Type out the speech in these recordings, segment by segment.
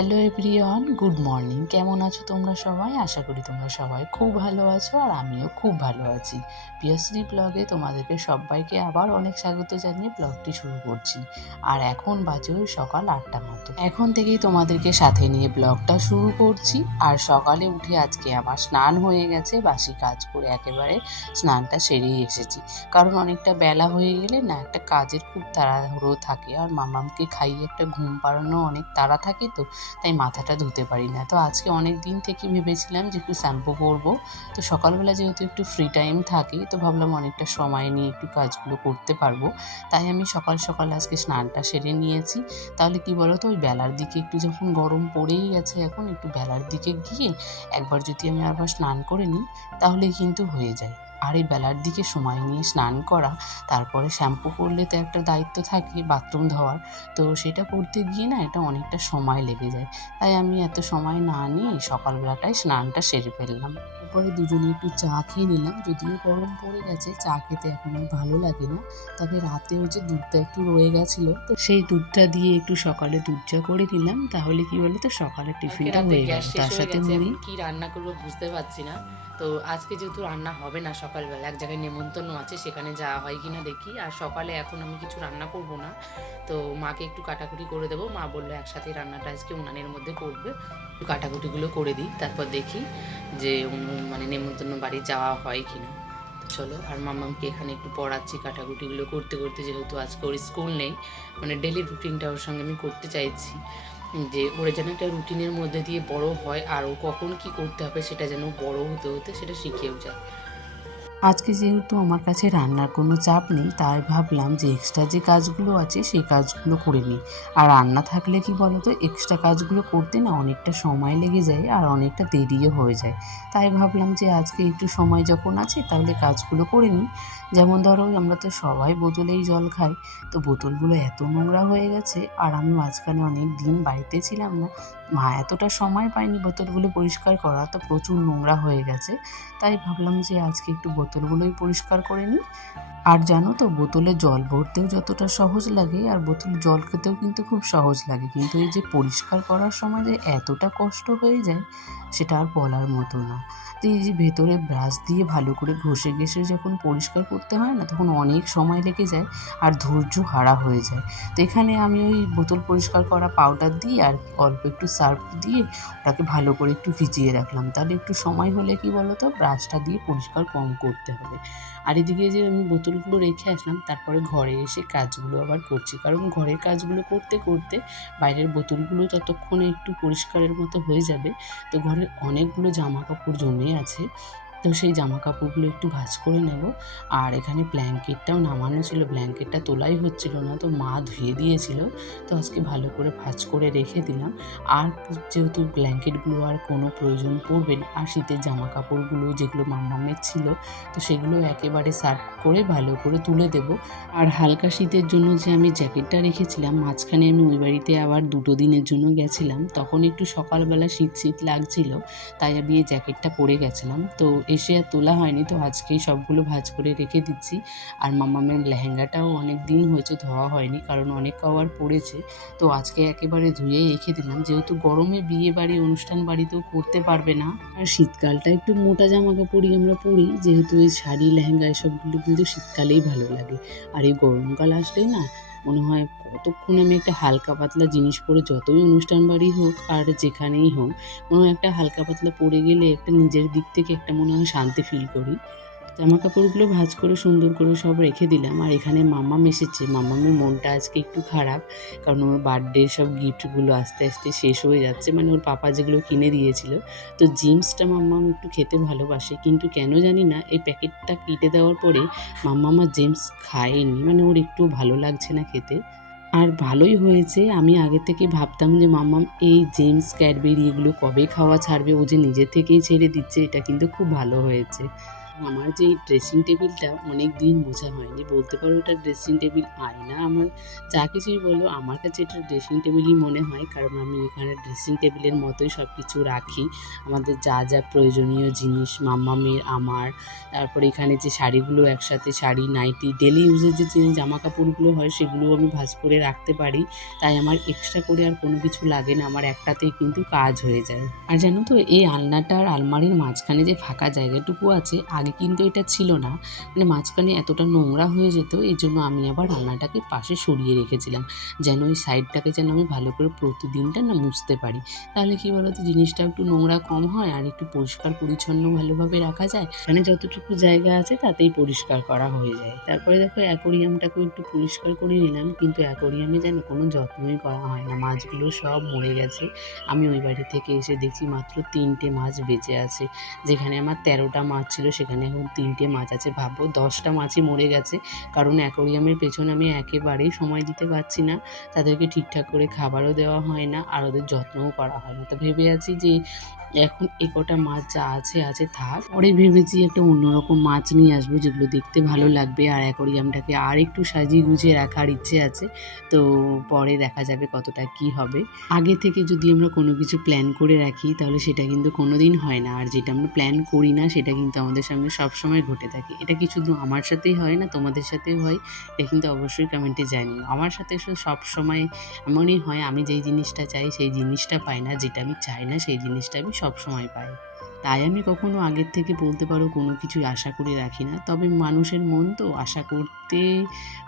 Hello everyone, good morning. কেমন আছো তোমরা সবাই? আশা করি তোমরা সবাই খুব ভালো আছো আর আমিও খুব ভালো আছি। পিয়াশ্রী ব্লগে তোমাদেরকে সবাইকে আবার অনেক স্বাগত জানিয়ে ব্লগটি শুরু করছি। আর এখন বাজে ওই সকাল 8টা মতো। এখন থেকেই তোমাদেরকে সাথে নিয়ে ব্লগটা শুরু করছি। আর সকালে উঠে আজকে আমার স্নান হয়ে গেছে, বাসি কাজ করে একেবারে স্নানটা সেরেই এসেছি। কারণ অনেকটা বেলা হয়ে গেলে না একটা কাজের খুব তাড়াহুড়ো থাকে, আর মামামকে খাইয়ে একটা ঘুম পাড়ানো অনেক তাড়া থাকে, তো তাই মাথাটা ধুতে পারি না। তো আজকে অনেক দিন থেকে ভেবেছিলাম যে একটু শ্যাম্পু করবো। তো সকালবেলা যেহেতু একটু ফ্রি টাইম থাকে, তো ভাবলাম অনেকটা সময় নিয়ে একটু কাজগুলো করতে পারবো। তাই আমি সকাল সকাল আজকে স্নানটা সেরে নিয়েছি। তাহলে কি বলো তো, ওই বেলার দিকে একটু যখন গরম পড়েই গেছে, এখন একটু বেলার দিকে গিয়ে একবার যদি আমি আবার স্নান করে নিই তাহলেই কিন্তু হয়ে যায়। আর এই বেলার দিকে সময় নিয়ে স্নান করা, তারপরে শ্যাম্পু করলে তো একটা দায়িত্ব থাকে বাথরুম ধোয়ার। তো সেটা করতে গিয়ে না এটা অনেকটা সময় লেগে যায়। তাই আমি এত সময় না নিয়ে সকালবেলাটায় স্নানটা সেরে ফেললাম। তারপরে দুজনে একটু চা খেয়ে নিলাম। যদিও গরম পড়ে গেছে, চা খেতে এখন আর ভালো লাগে না। তবে রাতে ওই যে দুধটা একটু রয়ে গেছিলো, তো সেই দুধটা দিয়ে একটু সকালে দুধ চা করে নিলাম। তাহলে কি বলো তো, সকালের টিফিনটা হয়ে গেল, তার সাথে মুড়ি। কি রান্না করবো বুঝতে পারছি না। তো আজকে যেহেতু রান্না হবে না, সকালবেলা এক জায়গায় নেমন্তন্ন আছে, সেখানে যাওয়া হয় কিনা দেখি। আর সকালে এখন আমি কিছু রান্না করব না, তো মাকে একটু কাটাকুটি করে দেবো। মা বললো একসাথে রান্নাটা আজকে উনানের মধ্যে করবে, একটু কাটাকুটিগুলো করে দিই, তারপর দেখি যে মানে নেমন্তন্ন বাড়ি যাওয়া হয় কিনা। চলো, আর মামাকে এখানে একটু পড়াচ্ছি কাটাকুটিগুলো করতে করতে, যেহেতু আজকে ওর স্কুল নেই। মানে ডেলি রুটিনটা ওর সঙ্গে আমি করতে চাইছি, যে ওরা যেন একটা রুটিনের মধ্যে দিয়ে বড় হয়, আর ও কখন কি করতে হবে সেটা যেন বড় হতে হতে সেটা শিখেও যায়। আজকে যেহেতু আমার কাছে রান্নার কোনো চাপ নেই, তাই ভাবলাম যে এক্সট্রা যে কাজগুলো আছে সেই কাজগুলো করে নিই। আর রান্না থাকলে কি বলতো, এক্সট্রা কাজগুলো করতে না অনেকটা সময় লেগে যায় আর অনেকটা দেরিও হয়ে যায়। তাই ভাবলাম যে আজকে একটু সময় যখন আছে তাহলে কাজগুলো করে নিই। যেমন ধরো, আমরা তো সবাই বোতলেই জল খাই, তো বোতলগুলো এত নোংরা হয়ে গেছে। আর আমি মাঝখানে অনেক দিন বাড়িতে ছিলাম না, মা এতটা সময় পায়নি বোতলগুলো পরিষ্কার করা, তো প্রচুর নোংরা হয়ে গেছে। তাই ভাবলাম যে আজকে একটু বোতলগুলোই পরিষ্কার করে নিই। আর জানো তো, বোতলে জল ভরতেও যতটা সহজ লাগে, আর বোতলে জল খেতেও কিন্তু খুব সহজ লাগে, কিন্তু এই যে পরিষ্কার করার সময় যে এতটা কষ্ট হয়ে যায় সেটা আর বলার মতো না। তো এই যে ভেতরে ব্রাশ দিয়ে ভালো করে ঘষে ঘষে যখন পরিষ্কার করতে হয় না, তখন অনেক সময় লেগে যায় আর ধৈর্য হারা হয়ে যায়। তো এখানে আমি ওই বোতল পরিষ্কার করা পাউডার দিয়ে আর অল্প একটু সার্ফ দিয়ে ওটাকে ভালো করে একটু ভিজিয়ে রাখলাম। তাহলে একটু সময় হলে কি বলো তো, ব্রাশটা দিয়ে পরিষ্কার কম করতে হবে। আর এদিকে যে আমি বোতলগুলো রেখে আসলাম, তারপরে ঘরে এসে কাজগুলো আবার করছি, কারণ ঘরের কাজগুলো করতে করতে বাইরের বোতলগুলো ততক্ষণে একটু পরিষ্কারের মতো হয়ে যাবে। তো ঘরে অনেকগুলো জামা কাপড় জমে আছে, তো সেই জামা কাপড়গুলো একটু ভাঁজ করে নেব। আর এখানে ব্ল্যাঙ্কেটটাও নামানো ছিল, ব্ল্যাঙ্কেটটা তোলাই হচ্ছিল না, তো মা ধুয়ে দিয়েছিল। তো আজকে ভালো করে ভাঁজ করে রেখে দিলাম। আর যেহেতু ব্ল্যাঙ্কেটগুলো আর কোনো প্রয়োজন পড়বে না, আর শীতের জামা কাপড়গুলো যেগুলো মাম্মামের ছিল, তো সেগুলো একেবারে সার্ফ করে ভালো করে তুলে দেব। আর হালকা শীতের জন্য যে আমি জ্যাকেটটা রেখেছিলাম, মাঝখানে আমি ওই বাড়িতে আবার 2 দিনের জন্য গেছিলাম, তখন একটু সকালবেলা শীত শীত লাগছিল, তাই আমি এই জ্যাকেটটা পরে গেছিলাম। তো এসে আর তোলা হয়নি, তো আজকেই সবগুলো ভাঁজ করে রেখে দিচ্ছি। আর মাম্মামের লেহেঙ্গাটাও অনেক দিন হয়েছে ধোয়া হয়নি, কারণ অনেক কভার পড়েছে, তো আজকে একেবারে ধুয়েই রেখে দিলাম। যেহেতু গরমে বিয়ে বাড়ি অনুষ্ঠান বাড়িতেও পরতে পারবে না, আর শীতকালটা একটু মোটা জামা কাপড়ই আমরা পরি, যেহেতু এই শাড়ি লেহেঙ্গা এসবগুলো কিন্তু শীতকালেই ভালো লাগে। আর এই গরমকাল আসলেই না মনে হয় কতক্ষণ আমি একটা হালকা পাতলা জিনিস পরে, যতই অনুষ্ঠান বাড়ি হোক আর যেখানেই হোক, মনে হয় একটা হালকা পাতলা পরে গেলে একটা নিজের দিক থেকে একটা মনে হয় শান্তি ফিল করি। জামা কাপড়গুলো ভাঁজ করে সুন্দর করে সব রেখে দিলাম। আর এখানে মাম্মাম এসেছে, মাম্মামের মনটা আজকে একটু খারাপ, কারণ ওর বার্থডে সব গিফটগুলো আস্তে আস্তে শেষ হয়ে যাচ্ছে, মানে ওর পাপা যেগুলো কিনে দিয়েছিল। তো জিমসটা মাম্মাম একটু খেতে ভালোবাসে, কিন্তু কেন জানি না এই প্যাকেটটা কেটে দেওয়ার পরে মাম্মাম আর জেমস খায়নি, মানে ওর একটু ভালো লাগছে না খেতে। আর ভালোই হয়েছে, আমি আগে থেকে ভাবতাম যে মাম্মাম এই জেমস ক্যাডবেরি এগুলো কবে খাওয়া ছাড়বে, ও যে নিজে থেকেই ছেড়ে দিচ্ছে, এটা কিন্তু খুব ভালো হয়েছে। আমার যে এই ড্রেসিং টেবিলটা অনেক দিন বোঝা হয়নি, বলতে পারো এটা ড্রেসিং টেবিল আয়না। আমার যা কিছুই বলো আমার কাছে এটা ড্রেসিং টেবিলই মনে হয়, কারণ আমি এখানে ড্রেসিং টেবিলের মতোই সব কিছু রাখি, আমাদের যা যা প্রয়োজনীয় জিনিস মাম্মামের আমার। তারপরে এখানে যে শাড়িগুলো একসাথে, শাড়ি নাইটি ডেলি ইউজের যে জামা কাপড়গুলো হয় সেগুলোও আমি ভাঁজ করে রাখতে পারি, তাই আমার এক্সট্রা করে আর কোনো কিছু লাগে না, আমার একটাতেই কিন্তু কাজ হয়ে যায়। আর জানো তো এই আলনাটার আলমারির মাঝখানে যে ফাঁকা জায়গাটুকু আছে, আগে কিন্তু এটা ছিল না, মানে মাঝখানে এতটা নোংরা হয়ে যেত, এই জন্য আমি আবার রান্নাটাকে পাশে সরিয়ে রেখেছিলাম, যেন ওই সাইডটাকে যেন আমি ভালো করে প্রতিদিনটা না মুছতে পারি। তাহলে কী বলো তো, জিনিসটা একটু নোংরা কম হয় আর একটু পরিষ্কার পরিচ্ছন্ন ভালোভাবে রাখা যায়, মানে যতটুকু জায়গা আছে তাতেই পরিষ্কার করা হয়ে যায়। তারপরে দেখো অ্যাকোরিয়ামটাকেও একটু পরিষ্কার করে নিলাম, কিন্তু অ্যাকোরিয়ামে যেন কোনো যত্নই করা হয় না, মাছগুলো সব মরে গেছে। আমি ওই বাড়ি থেকে এসে দেখি মাত্র 3টে মাছ বেঁচে আছে, যেখানে আমার 13টা মাছ ছিল সেখানে এখন 3টে মাছ আছে। ভাবো 10টা মাছই মরে গেছে, কারণ অ্যাকোরিয়ামের পেছনে আমি একেবারেই সময় দিতে পারছি না, তাদেরকে ঠিকঠাক করে খাবারও দেওয়া হয় না আর ওদের যত্নও করা হয় না। তো ভেবে আছি যে এখন এ কটা মাছ যা আছে থাক, পরে ভেবেছি একটা অন্যরকম মাছ নিয়ে আসবো যেগুলো দেখতে ভালো লাগবে, আর অ্যাকোরিয়ামটাকে আর একটু সাজিয়ে গুছিয়ে রাখার ইচ্ছে আছে। তো পরে দেখা যাবে কতটা কি হবে। আগে থেকে যদি আমরা কোনো কিছু প্ল্যান করে রাখি তাহলে সেটা কিন্তু কোনো দিন হয় না, আর যেটা আমরা প্ল্যান করি না সেটা কিন্তু আমাদের সঙ্গে সবসময় ঘটে থাকে। এটা কি শুধু আমার সাথেই হয় না, তোমাদের সাথেও হয়? এটা কিন্তু অবশ্যই কমেন্টে জানিও। আমার সাথে সবসময় এমনই হয়, আমি যেই জিনিসটা চাই সেই জিনিসটা পাই না, যেটা আমি চাই না সেই জিনিসটা আমি সবসময় পাই। তাই আমি কখনো আগের থেকে বলতে পারো কোনো কিছুই আশা করে রাখি না। তবে মানুষের মন তো, আশা করতে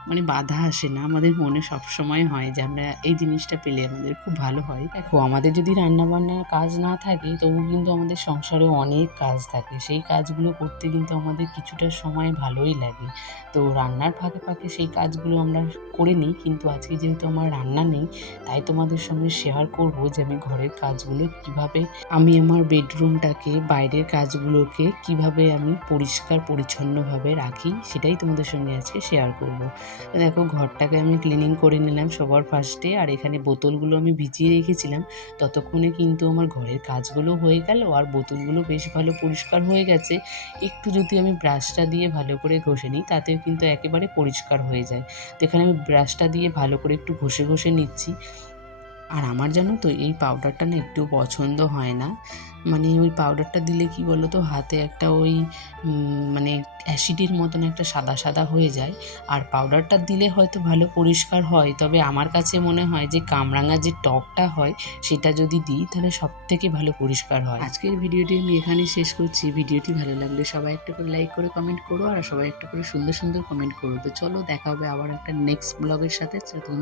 মানে বাধা আসে না। আমাদের মনে সবসময় হয় যে আমরা এই জিনিসটা পেলে আমাদের খুব ভালো হয়। দেখো আমাদের যদি রান্নাবান্নার কাজ না থাকে তবু কিন্তু আমাদের সংসারে অনেক কাজ থাকে। সেই কাজগুলো করতে কিন্তু আমাদের কিছুটা সময় ভালোই লাগে। তো রান্নার ফাঁকে ফাঁকে সেই কাজগুলো আমরা করে নিই। কিন্তু আজকে যেহেতু আমার রান্না নেই, তাই তোমাদের সঙ্গে শেয়ার করব যে আমি ঘরের কাজগুলো কীভাবে, আমি আমার বেডরুমটাকে, বাইরের কাজগুলোকে কিভাবে আমি পরিষ্কার পরিচ্ছন্নভাবে রাখি সেটাই তোমাদের সঙ্গে আজকে শেয়ার করব। তো দেখো ঘরটাকে আমি ক্লিনিং করে নিলাম সবার ফার্স্টে, আর এখানে বোতলগুলো আমি ভিজিয়ে রেখেছিলাম, ততক্ষণে কিন্তু আমার ঘরের কাজগুলো হয়ে গেল আর বোতলগুলো বেশ ভালো পরিষ্কার হয়ে গেছে। একটু যদি আমি ব্রাশটা দিয়ে ভালো করে ঘষে নিই তাতেও কিন্তু একেবারে পরিষ্কার হয়ে যায়। তো এখানে আমি ব্রাশটা দিয়ে ভালো করে একটু ঘষে নিচ্ছি। আর আমার জানো তো এই পাউডারটা না একটু পছন্দ হয় না, মানে ওই পাউডারটা দিলে কি বলো তো, হাতে একটা ওই মানে অ্যাসিডের মতন একটা সাদা সাদা হয়ে যায়। আর পাউডারটা দিলে হয়তো ভালো পরিষ্কার হয়, তবে আমার কাছে মনে হয় যে কামরাঙা যে টকটা হয় সেটা যদি দিই তাহলে সবথেকে ভালো পরিষ্কার হয়। আজকের ভিডিওটি আমি এখানে শেষ করছি। ভিডিওটি ভালো লাগলে সবাই একটা করে লাইক করে কমেন্ট করো, আর সবাই একটা করে সুন্দর সুন্দর কমেন্ট করো। তো চলো দেখা হবে আবার একটা নেক্সট ব্লগের সাথে। ততক্ষণ